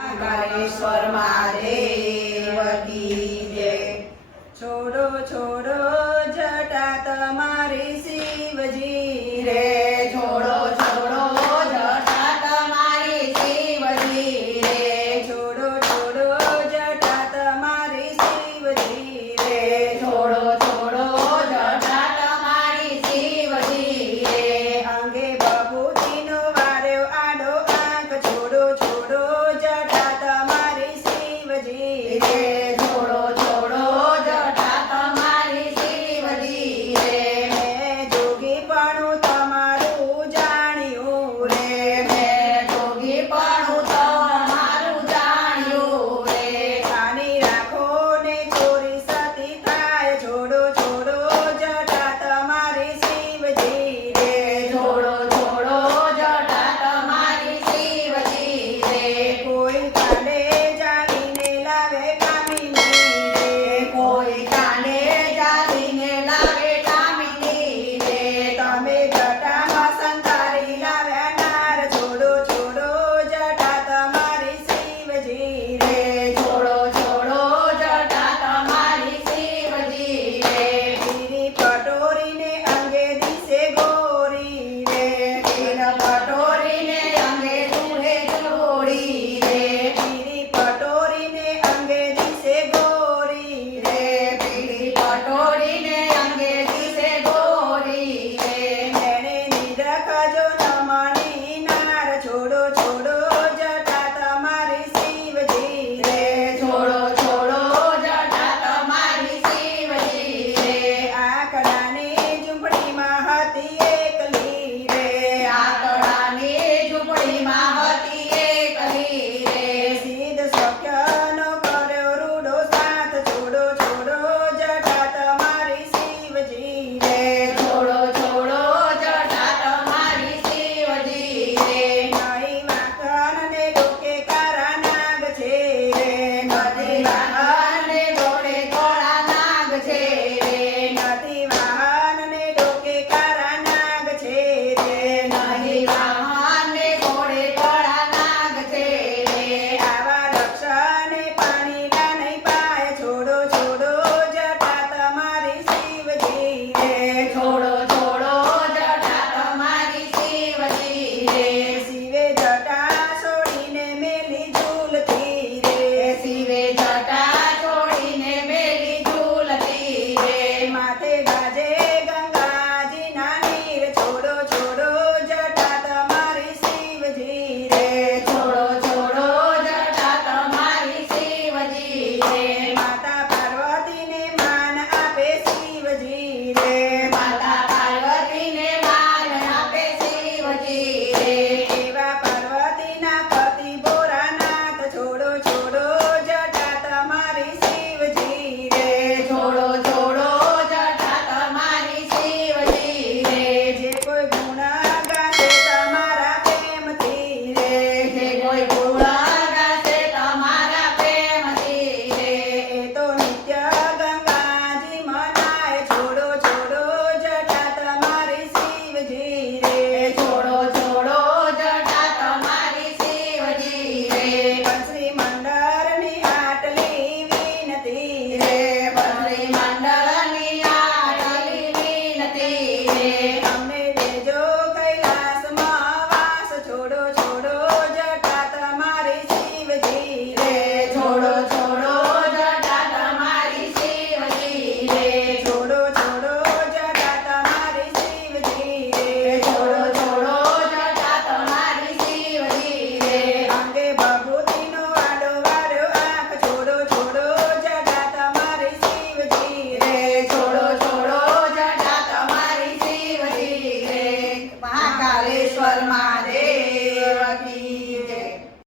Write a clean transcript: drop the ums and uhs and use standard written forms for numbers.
કાલેશ્વર મહાદેવ કી જય। છોડો છોડો જટા તમારી શિવજી રે, છોડો છોડો જટા તમારી શિવજી રે, છોડો છોડો જટા તમારી શિવજી રે, છોડો છોડો જટા તમારી શિવજી રે, અંગે બબૂચીનો વાર્યો આડો આંખ, છોડો છોડો જટા તમારી શિવજી રે, છોડો છોડો જટા તમારી શિવજી રે, મેં જોગીપણું તમારું જાણ્યું રે, મેં જોગીપણું તમારું જાણ્યું રે, ખાની રાખો ને ચોરી સતી થાય, છોડો છોડો જટા તમારી શિવજી રે, છોડો છોડો જટા તમારી શિવજી રે, કોઈ કાંડે